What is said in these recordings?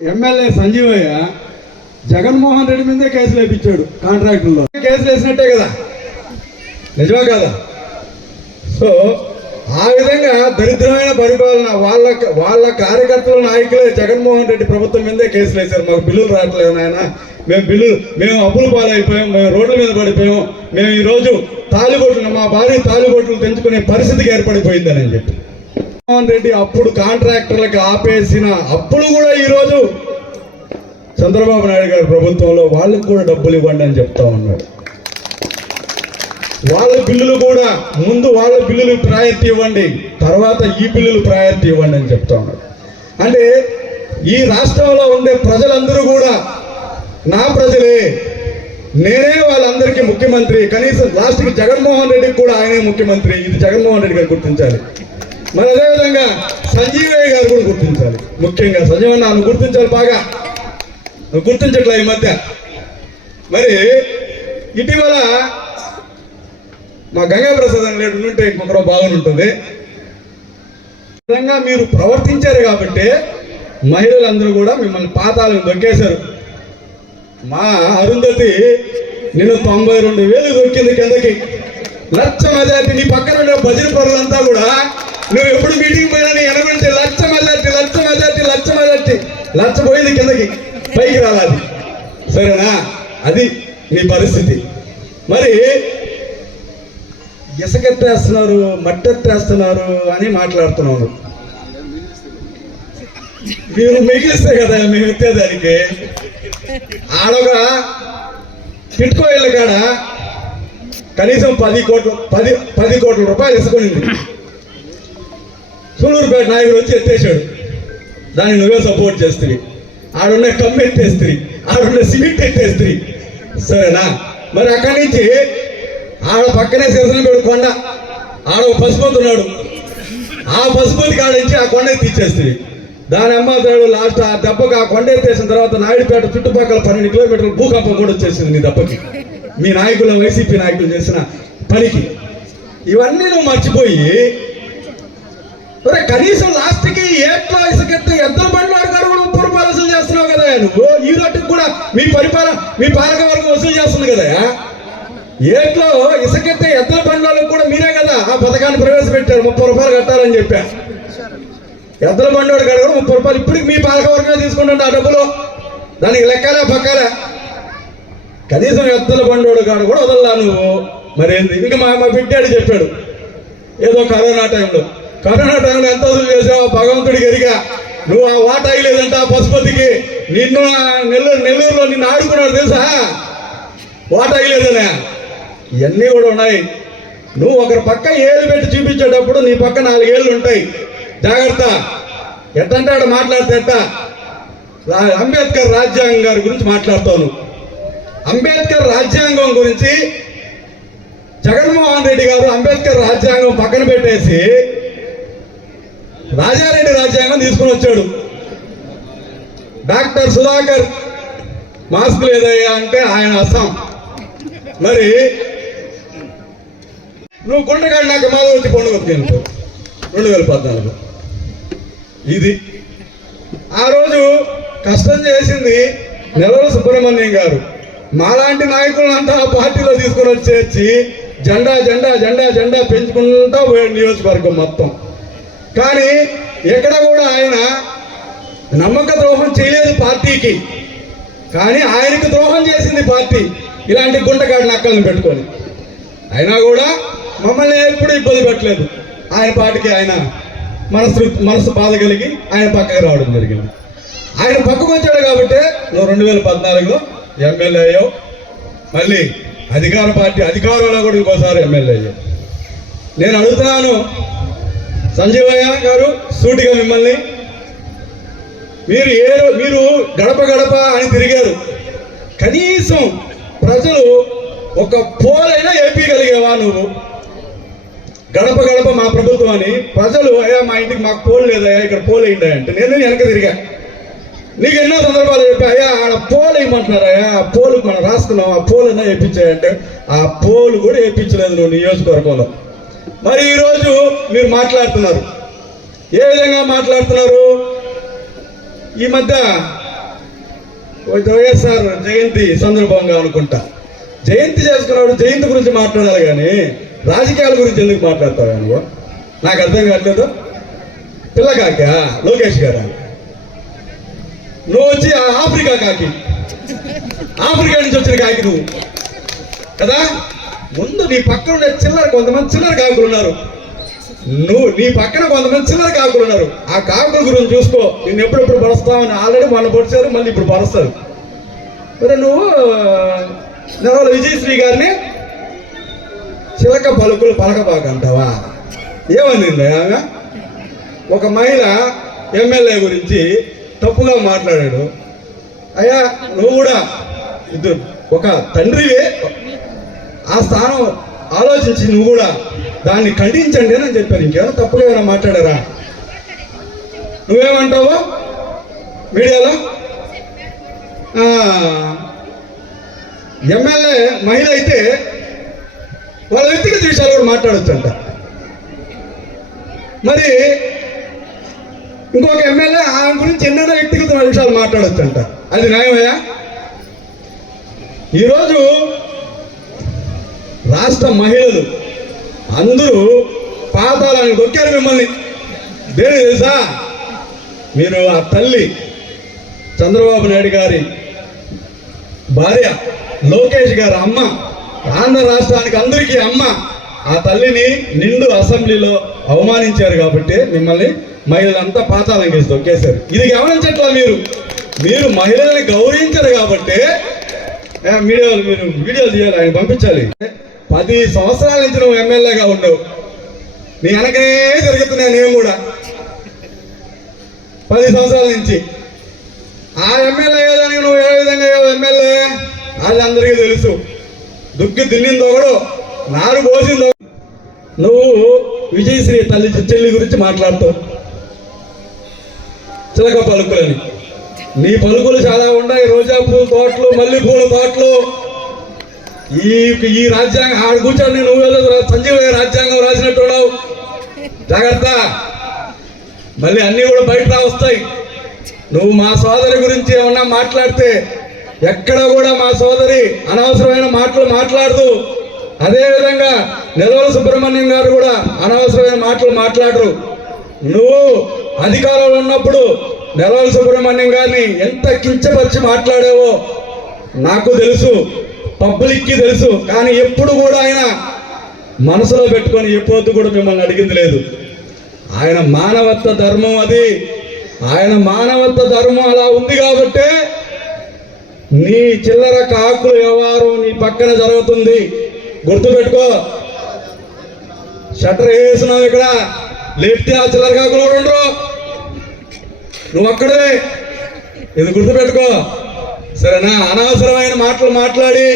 MLA Sanjeevaiah Jaganmohan Reddy మీదే కేసులు వేయించాడు కాంట్రాక్టుల్లో. కేసులు వేసినట్టే కదా. నిజమే కదా? సో ఆ విధంగా దరిద్రమైన పరిపాలన వాళ్ళ వాళ్ళ కార్యకర్తల నాయకులే జగన్మోహన్ రెడ్డి ప్రభుత్వం మీదే కేసులు వేశారు. మాకు బిల్లులు రావట్లేదు నాయన. మేము బిల్లు మేము అప్పులు పాలైపోయాం మేము రోడ్ల మీద పడిపోయాం. మేము ఈరోజు తాలిబొట్లు మా భార్య తాలిబొట్లు తెంచుకునే పరిస్థితికి ఏర్పడిపోయిందని చెప్పి జగన్మోహన్ రెడ్డి అప్పుడు కాంట్రాక్టర్లకు ఆపేసిన అప్పుడు కూడా ఈరోజు చంద్రబాబు నాయుడు గారి ప్రభుత్వంలో వాళ్ళకు కూడా డబ్బులు ఇవ్వండి అని చెప్తా ఉన్నాడు. వాళ్ళ బిల్లులు కూడా ముందు వాళ్ళ బిల్లులు ప్రయారిటీ ఇవ్వండి తర్వాత ఈ బిల్లులు ప్రయారిటీ ఇవ్వండి అని చెప్తా ఉన్నాడు. అంటే ఈ రాష్ట్రంలో ఉండే ప్రజలందరూ కూడా నా ప్రజలే నేనే వాళ్ళందరికీ ముఖ్యమంత్రి కనీసం లాస్ట్కి జగన్మోహన్ రెడ్డికి కూడా ఆయనే ముఖ్యమంత్రి ఇది జగన్మోహన్ రెడ్డి గారు గుర్తించాలి. మరి అదేవిధంగా సంజీవయ్య గారు కూడా గుర్తించాలి. ముఖ్యంగా సంజీవన్న నన్ను గుర్తించాలి బాగా. నువ్వు గుర్తించట్లా ఈ మధ్య. మరి ఇటీవల మా గంగాప్రసాద్ అని లేడు ఉంటే ఇంకొకరు బాగుంటుంది విధంగా మీరు ప్రవర్తించారు కాబట్టి మహిళలందరూ కూడా మిమ్మల్ని పాతాలను దొక్కేశారు. మా అరుంధతి నేను తొంభై రెండు వేలు దొక్కింది కిందకి. లక్ష మెజార్టీ నీ పక్కన ఉండే భజన పనులంతా కూడా నువ్వు ఎప్పుడు మీటింగ్ పోయినా నీ లచ్చం లక్ష మెజార్టీ లక్ష మెజార్టీ. లక్ష లచ్చ లక్ష పోయింది కిందకి పైకి రావాలి. సరేనా? అది నీ పరిస్థితి. మరి ఇసుకెత్తేస్తున్నారు మట్టెత్తేస్తున్నారు అని మాట్లాడుతున్నాను. మీరు మిగిలిస్తే కదా మేము ఎత్తేదానికి. ఆడొక టిట్కో ఇళ్ళ కాడ కనీసం పది కోట్లు పది పది కోట్ల రూపాయలు ఇసుకొనింది సూళూరుపేట నాయకుడు వచ్చి ఎత్తేసాడు దాన్ని నువ్వే సపోర్ట్ చేస్తుంది ఆడున్న కమ్మి ఎత్తేస్తుంది ఆడున్న సిమెంట్ ఎత్తేస్తుంది సరేనా? మరి అక్కడి నుంచి ఆడ పక్కనే శిరసనపేడు కొండ. ఆడ ఒక ఉన్నాడు. ఆ పసుపతి కాడ నుంచి ఆ కొండ ఎత్తిచ్చేస్తుంది దాని అమ్మాతాడు లాస్ట్ ఆ దెబ్బకి ఆ కొండ ఎత్తేసిన తర్వాత నాయుడుపేట చుట్టుపక్కల పన్నెండు కిలోమీటర్ల భూకంపం కూడా వచ్చేసింది నీ దెబ్బకి. మీ నాయకులు వైసీపీ నాయకులు చేసిన పనికి. ఇవన్నీ నువ్వు మర్చిపోయి అరే కనీసం లాస్ట్కి ఏట్లో ఇసుకెత్తే ఎద్దరు బండ్లు అడగారు కూడా పురపాలన వసూలు చేస్తున్నావు కదా నువ్వు? ఈ రొట్టుకు కూడా మీ పరిపాలన మీ పాలక వర్గం వసూలు చేస్తుంది కదా ఏట్లో ఇసుకెత్తే ఎద్దల బండ్లకు కూడా మీరే కదా ఆ పథకాన్ని ప్రవేశపెట్టారు ముప్పై రూపాయలు కట్టాలని చెప్పా. ఎద్దల బండోడు కాడ కూడా ముప్పై రూపాయలు ఇప్పటికి మీ పాలక తీసుకుంటాడు ఆ డబ్బులు దానికి లెక్కలే పక్కలే. కనీసం ఎద్దల బండోడు కాడు కూడా వదలలా నువ్వు. మరేంది? ఇంకా మా మా బిడ్డాడు చెప్పాడు. ఏదో కరోనా టైంలో. కరోనా టైంలో ఎంత వసూలు చేసావో భగవంతుడికి ఎరిగా. నువ్వు ఆ వాట అయ్యలేదంట పశుపతికి. నిన్ను ఆ నెల్లూరు నెల్లూరులో నిన్ను ఆడుకున్నాడు తెలుసా? వాట అయ్యలేదనే. ఇవన్నీ కూడా ఉన్నాయి. నువ్వు ఒకరి పక్క ఏళ్ళు పెట్టి చూపించేటప్పుడు నీ పక్క నాలుగేళ్ళు ఉంటాయి. జాగ్రత్త. ఎట్టంటే ఆడ మాట్లాడితే ఎట్ట? రా- అంబేద్కర్ రాజ్యాంగం గారి గురించి మాట్లాడుతాను అంబేద్కర్ రాజ్యాంగం గురించి జగన్మోహన్ రెడ్డి గారు అంబేద్కర్ రాజ్యాంగం పక్కన పెట్టేసి రాజారెడ్డి రాజ్యాంగం తీసుకుని వచ్చాడు. డాక్టర్ సుధాకర్ మాస్క్ లేదయ్యా అంటే ఆయన అస్సాం. మరి నువ్వు గుండెగాడి నాకు మాధవ వచ్చి పండుగ రెండు వేల పద్నాలుగు. ఇది. ఆ రోజు కష్టం చేసింది నెలల సుబ్రహ్మణ్యం గారు. మాలాంటి నాయకులంతా అంతా పార్టీలో తీసుకొని వచ్చేసి జెండా జెండా జెండా జెండా పెంచుకుంటా పోయాడు నియోజకవర్గం మొత్తం. కానీ ఎక్కడ కూడా ఆయన నమ్మక ద్రోహం చేయలేదు పార్టీకి. కానీ ఆయనకు ద్రోహం చేసింది పార్టీ ఇలాంటి గుంటగాడిన నక్కలను పెట్టుకొని. అయినా కూడా మమ్మల్ని ఎప్పుడు ఇబ్బంది పెట్టలేదు. ఆయన పాటికి ఆయన మనసు మనసు బాధ కలిగి ఆయన పక్కకు రావడం జరిగింది. ఆయన పక్కకు వచ్చాడు కాబట్టి నువ్వు రెండు వేల పద్నాలుగులో ఎమ్మెల్యే అయ్యావు. మళ్ళీ అధికార పార్టీ అధికారంలో కూడా ఇంకోసారి ఎమ్మెల్యే అయ్యావు. నేను అడుగుతున్నాను సంజీవయ్య గారు సూటిగా మిమ్మల్ని. మీరు ఏ మీరు గడప గడప అని తిరిగారు. కనీసం ప్రజలు ఒక పోలైనా ఏపీగలిగేవా నువ్వు? గడప గడప మా ప్రభుత్వం అని ప్రజలు అయ్యా మా ఇంటికి మాకు పోలు లేదయ్యా ఇక్కడ పోలు అంటే నేను వెనక తిరిగా. నీకు ఎన్నో సందర్భాలు చెప్పా అయ్యా ఆడ పోలేయమంటున్నారయ్యా ఆ పోలు మనం రాసుకున్నాం ఆ పోలైనా వేయించాయంటే ఆ పోలు కూడా వేయించలేదు నువ్వు నియోజకవర్గంలో. మరి ఈరోజు మీరు మాట్లాడుతున్నారు. ఏ విధంగా మాట్లాడుతున్నారు? ఈ మధ్య వైఎస్ఆర్ జయంతి సందర్భంగా అనుకుంటా. జయంతి చేసుకున్నాడు జయంతి గురించి మాట్లాడాలి కానీ రాజకీయాల గురించి ఎందుకు మాట్లాడతావు నువ్వు? నాకు అర్థం కావట్లేదు. పిల్లకాక లోకేష్ గారు? నువ్వు వచ్చి ఆ ఆఫ్రికా కాకి. ఆఫ్రికా నుంచి వచ్చిన కాకి నువ్వు. కదా? ముందు నీ పక్కన ఉండే చిల్లర కొంతమంది చిల్లర కాకులు ఉన్నారు. నువ్వు నీ పక్కన కొంతమంది చిల్లర కాకులు ఉన్నారు. ఆ కాకుల గురించి చూసుకో. నేను ఎప్పుడెప్పుడు పరుస్తామని ఆల్రెడీ మొన్న పొడిచారు మళ్ళీ ఇప్పుడు పరుస్తారు. మరి నువ్వు నెలవల విజయశ్రీ గారిని చిలక పలుకులు పలకబాకంటావా ఏమనింది ఆమె? ఒక మహిళ ఎమ్మెల్యే గురించి తప్పుగా మాట్లాడాడు. అయ్యా నువ్వు కూడా ఇద్దరు ఒక తండ్రివే ఆ స్థానం ఆలోచించి నువ్వు కూడా దాన్ని ఖండించండి అని చెప్పారు ఇంకేమో తప్పుగా ఏమైనా మాట్లాడారా? నువ్వేమంటావు? మీడియాలో? ఆ, ఎమ్మెల్యే మహిళ అయితే వాళ్ళ వ్యక్తిగత విషయాలు కూడా మాట్లాడొచ్చంట. మరి ఇంకొక ఎమ్మెల్యే ఆ గురించి ఎన్నెన్నో వ్యక్తిగత విషయాలు మాట్లాడొచ్చంట. అది న్యాయమయ్యా? ఈరోజు రాష్ట్ర మహిళలు అందరూ పాతాలని దొక్కారు మిమ్మల్ని. దేని తెలుసా? మీరు ఆ తల్లి చంద్రబాబు నాయుడు గారి భార్య లోకేష్ గారి అమ్మ ఆంధ్ర రాష్ట్రానికి అందరికీ అమ్మ ఆ తల్లిని నిండు అసెంబ్లీలో అవమానించారు కాబట్టి మిమ్మల్ని మహిళలంతా పాతాళం కేసి దొక్కేశారు. ఇది గమనించట్లా మీరు? మీరు మహిళల్ని గౌరవించరు కాబట్టి మీడియాలు మీరు వీడియోలు తీయాలి ఆయన పంపించాలి. పది సంవత్సరాల నుంచి నువ్వు ఎమ్మెల్యేగా ఉండవు నీ వెనకనే తిరుగుతున్నాను నేను కూడా. పది సంవత్సరాల నుంచి. ఆ ఎమ్మెల్యే ఏదానికి నువ్వు ఏ విధంగా అయ్యావు ఎమ్మెల్యే? అది అందరికీ తెలుసు. దుక్కి దున్నింది ఒకడు నారు పోసింది ఒకడు. నువ్వు విజయశ్రీ తల్లి చెల్లి గురించి మాట్లాడుతావు. చిలక పలుకులని. నీ పలుకులు చాలా ఉన్నాయి. రోజా పూల తోటలు మల్లెపూల తోటలు. ఈ ఈ రాజ్యాంగం ఆడ కూర్చొని నువ్వు ఏదో సంజీవ రాజ్యాంగం రాసినట్టు జాగ్రత్త. మళ్ళీ అన్నీ కూడా బయట వస్తాయి. నువ్వు మా సోదరి గురించి ఏమన్నా మాట్లాడితే ఎక్కడ కూడా మా సోదరి అనవసరమైన మాటలు మాట్లాడదు. అదేవిధంగా నిలవల సుబ్రహ్మణ్యం గారు కూడా అనవసరమైన మాటలు మాట్లాడరు. నువ్వు అధికారంలో ఉన్నప్పుడు నిలవల సుబ్రహ్మణ్యం గారిని ఎంత కించపరిచి మాట్లాడావో నాకు తెలుసు. పబ్లిక్కి తెలుసు కానీ ఎప్పుడు కూడా ఆయన మనసులో పెట్టుకొని ఎప్పుడు కూడా మిమ్మల్ని అడిగింది లేదు. ఆయన మానవత్వ ధర్మం అది. ఆయన మానవత్వ ధర్మం అలా ఉంది కాబట్టే నీ చిల్లర కాకుల వ్యవహారం నీ పక్కన జరుగుతుంది. గుర్తుపెట్టుకో. షట్టర్ వేసినావు ఇక్కడ. లేపితే ఆ చిల్లర కాకులు కూడా ఉండరు? నువ్వు అక్కడే. ఇది గుర్తుపెట్టుకో. సరేనా? అనవసరమైన మాటలు మాట్లాడి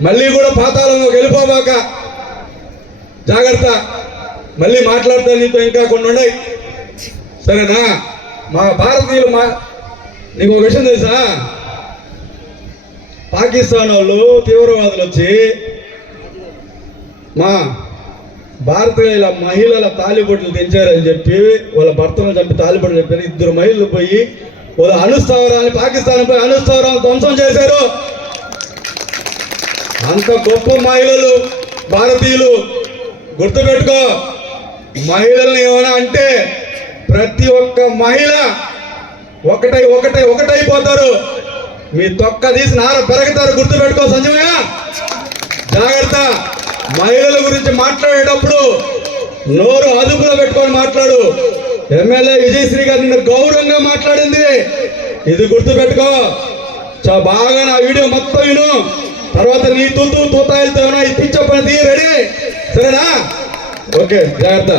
మళ్ళీ కూడా పాతాళంలోకి వెళ్ళిపోబాక జాగ్రత్త. మళ్ళీ మాట్లాడితే నీతో ఇంకా కొన్ని ఉన్నాయి. సరేనా? మా భారతీయులు మా నీకు ఒక విషయం తెలుసా? పాకిస్తాన్ వాళ్ళు తీవ్రవాదులు వచ్చి మా భారతీయుల మహిళల తాలిబొట్లు తెంచారని చెప్పి వాళ్ళ భర్తను చంపి తాలిబొట్లు చెప్పారు ఇద్దరు మహిళలు పోయి వాళ్ళ అనుస్థావరాన్ని పాకిస్తాన్ పోయి అనుస్థావరాన్ని ధ్వంసం చేశారు. అంత గొప్ప మహిళలు భారతీయులు గుర్తుపెట్టుకో. మహిళల్ని ఏమైనా అంటే ప్రతి ఒక్క మహిళ ఒకటై ఒకటై ఒకటైపోతారు. మీ తొక్క తీసి నార పెరగతారు గుర్తుపెట్టుకో సంజయ్ జాగ్రత్త. మహిళల గురించి మాట్లాడేటప్పుడు నోరు అదుపులో పెట్టుకొని మాట్లాడు. ఎమ్మెల్యే విజయశ్రీ గారు నిన్ను గౌరవంగా మాట్లాడింది. ఇది గుర్తుపెట్టుకో. చా బాగా నా వీడియో మొత్తం విను. తర్వాత నీ తుతు తూతాయిలతో ఈ పిచ్చ పని తీ రెడీ? సరేనా? ఓకే జాగ్రత్త.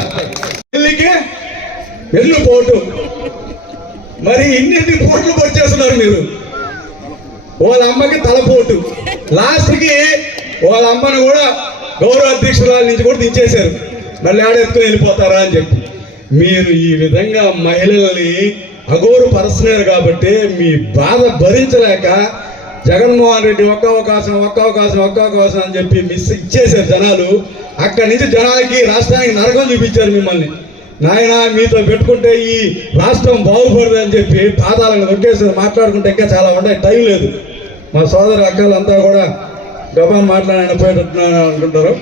ఢిల్లీకి ఎల్లు పోటు మరి ఇన్ని పోట్లు పొడిచేస్తున్నారు మీరు? వాళ్ళ అమ్మకి తలపోటు లాస్ట్కి వాళ్ళ అమ్మను కూడా గౌరవ అధ్యక్షురాల నుంచి కూడా దించేశారు. మళ్ళీ ఆడెత్తుకొని వెళ్ళిపోతారా అని చెప్పి. మీరు ఈ విధంగా మహిళల్ని అగౌరవపరుస్తున్నారు కాబట్టి మీ బాధ భరించలేక జగన్మోహన్ రెడ్డి ఒక్క అవకాశం ఒక్క అవకాశం ఒక్క అవకాశం అని చెప్పి మిస్ ఇచ్చేశారు జనాలు. అక్కడి నుంచి జనాలకి రాష్ట్రానికి నరకం చూపించారు మిమ్మల్ని. నాయన మీతో పెట్టుకుంటే ఈ రాష్ట్రం బాగుపడదు అని చెప్పి పాదాలను దొక్కేసారు మాట్లాడుకుంటే ఇంకా చాలా ఉన్నాయి. టైం లేదు. మా సోదరు అక్కలంతా కూడా గబాన్ మాట్లాడిన పోయేటట్టున్నాను అనుకుంటారు